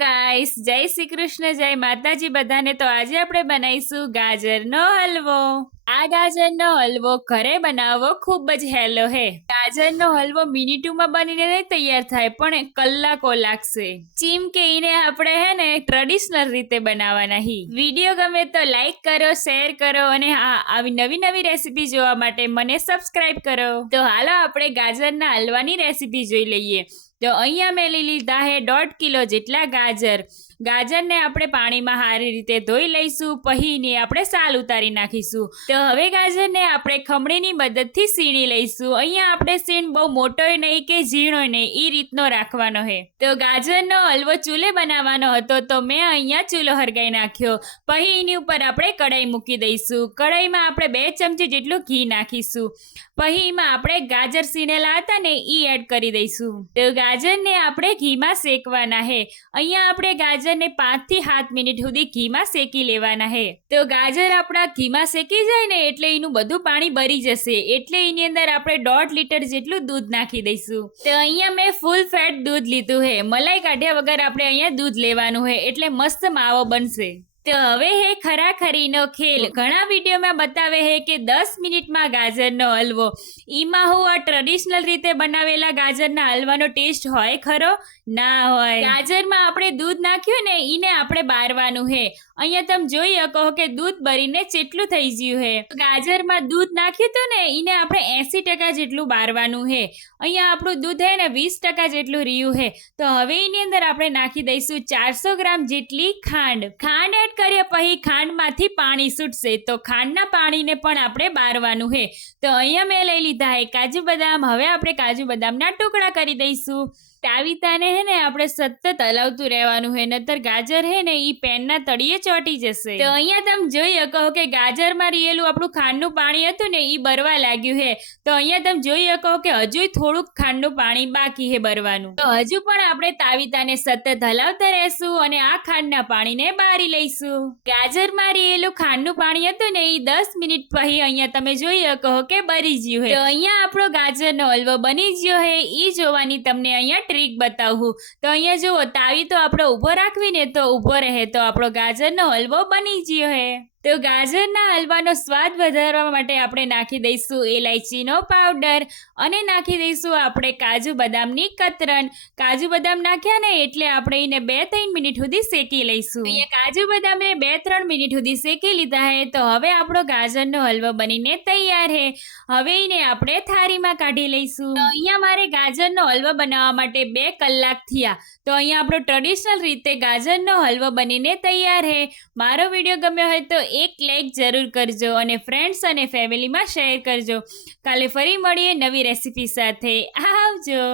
Guys, જય શ્રી કૃષ્ણ, જય માતાજી બધાને. તો આજે આપણે બનાવીશું ગાજરનો હલવો. આ ગાજરનો હલવો ઘરે બનાવવો ખૂબ જ હેલો હે. ગાજરનો હલવો મિનિટોમાં બનીને નહીં તૈયાર થાય, પણ કલાકો લાગશે. ચીમકે એને આપણે હે ને ટ્રેડિશનલ રીતે બનાવવાના હી. વિડીયો ગમે તો લાઈક કરો, શેર કરો અને હા, આવી નવી નવી રેસીપી જોવા માટે મને સબસ્ક્રાઇબ કરો. તો હાલો આપણે ગાજરના હલવાની રેસીપી જોઈ લઈએ. તો અહીંયા મેં લઈ લીધા હે 1.5 કિલો જેટલા ગાજરને આપણે પાણીમાં સારી રીતે ધોઈ લઈશું. પહીને આપણે સાલ ઉતારી નાખીશું. તો હવે ગાજરને આપણે ખમણીની મદદથી સીણી લઈશું. અહીંયા આપણે સીણ બહુ મોટોય નહીં કે ઝીણોય નહીં, એ રીતનો રાખવાનો છે. તો ગાજરનો હલવો ચૂલે બનાવવાનો હતો, તો મેં અહીંયા ચૂલો હરગાઈ નાખ્યો. પછી એની ઉપર આપણે કઢાઈ મૂકી દઈશું. કઢાઈમાં આપણે 2 ચમચી જેટલું ઘી નાખીશું. પછી એમાં આપણે ગાજર સીણેલા હતા ને એ એડ કરી દઈશું. તો ગાજરને આપણે ઘીમાં શેકવાના છે. અહીંયા આપણે ગાજરને 5 થી 7 મિનિટ સુધી ઘીમાં શેકી લેવાના છે. તો ગાજર આપણા ઘીમાં શેકી જાય ને એટલે એનું બધું પાણી બળી જશે. એટલે એની અંદર આપણે 1.5 લીટર જેટલું દૂધ નાખી દઈશું. તો અહીંયા મેં ફૂલ ફેટ દૂધ લીધું છે. મલાઈ કાઢ્યા વગર આપણે અહીંયા દૂધ લેવાનું છે, એટલે મસ્ત માવો બનશે. તો હવે હે ખરાખરીનો ખેલ. ઘણા વિડીયોમાં બતાવે છે કે 10 મિનિટમાં ગાજરનો હલવો. એમાં હું આ ટ્રેડિશનલ રીતે બનાવેલા ગાજરના હલવાનો ટેસ્ટ હોય ખરો? ના હોય. ગાજરમાં આપણે દૂધ નાખ્યું ને એને આપણે બારવાનું છે. અહીંયા તમે જોઈ શકો કે દૂધ બળીને ચેટલું થઈ ગયું છે. ગાજરમાં દૂધ નાખ્યું હતું ને એને આપણે 80% જેટલું બારવાનું છે. અહીંયા આપણું દૂધ છે ને 20% જેટલું રહ્યું છે. તો હવે એની અંદર આપણે નાખી દઈશું 400 ગ્રામ જેટલી ખાંડ. ખાંડ એડ કર્યા પછી ખાંડમાંથી પાણી છૂટશે, તો ખાંડના પાણીને પણ આપણે બારવાનું છે. તો અહીંયા મેં લઈ લીધા છે કાજુ બદામ. હવે આપણે કાજુ બદામના ટુકડા કરી દઈશું. તાવીતાને હે ને આપણે સતત હલાવતું રહેવાનું છે, નતર ગાજર હે ને એ પેનના તળિયે ચોંટી જશે. તો અહીંયા તમે જોઈ શકો કે ગાજરમાં રહેલું આપણું ખાંડનું પાણી હતું ને એ બરવા લાગ્યું છે. તો અહીંયા તમે જોઈ શકો કે હજુ થોડુંક ખાંડનું પાણી બાકી છે બરવાનું. તો હજુ પણ આપણે તાવીતાને સતત હલાવતા રહેશું અને આ ખાંડના પાણીને બારી લઈશું. ગાજરમાં રહેલું ખાંડનું પાણી હતું ને એ 10 મિનિટ પછી અહીંયા તમે જોઈ શકો કે બરી ગયું છે. તો અહીંયા આપણો ગાજરનો હલવો બની ગયો છે. એ જોવાની તમને અહીંયા ટ્રીક બતાવું. તો અહીંયા જુઓ, તાવી તો આપણે ઊભો રાખવીને તો ઊભો રહે, તો આપણો ગાજરનો હલવો બની ગયો છે. તો ગાજરના હલવાનો સ્વાદ વધારવા માટે આપણે નાખી દઈશું એલાયચીનો પાવડર અને નાખી દઈશું આપણે કાજુ બદામની કતરણ. કાજુ બદામ નાખ્યા ને એટલે આપણે એને 2-3 મિનિટ સુધી શેકી લઈશું. અહીંયા કાજુ બદામે 2-3 મિનિટ સુધી શેકી લીધા છે. તો હવે આપણો ગાજરનો હલવો બનીને તૈયાર છે. હવે એને આપણે થાળીમાં કાઢી લઈશું. તો અહીંયા મારે ગાજરનો હલવો બનાવવા માટે 2 કલાક થયા. તો અહીંયા આપણો ટ્રેડિશનલ રીતે ગાજરનો હલવો બનીને તૈયાર છે. મારો વિડીયો ગમ્યો હોય તો એક લાઈક જરૂર કરજો અને ફ્રેન્ડ્સ અને ફેમિલીમાં શેર કરજો. કાલે ફરી મળીએ નવી રેસીપી સાથે. આવજો.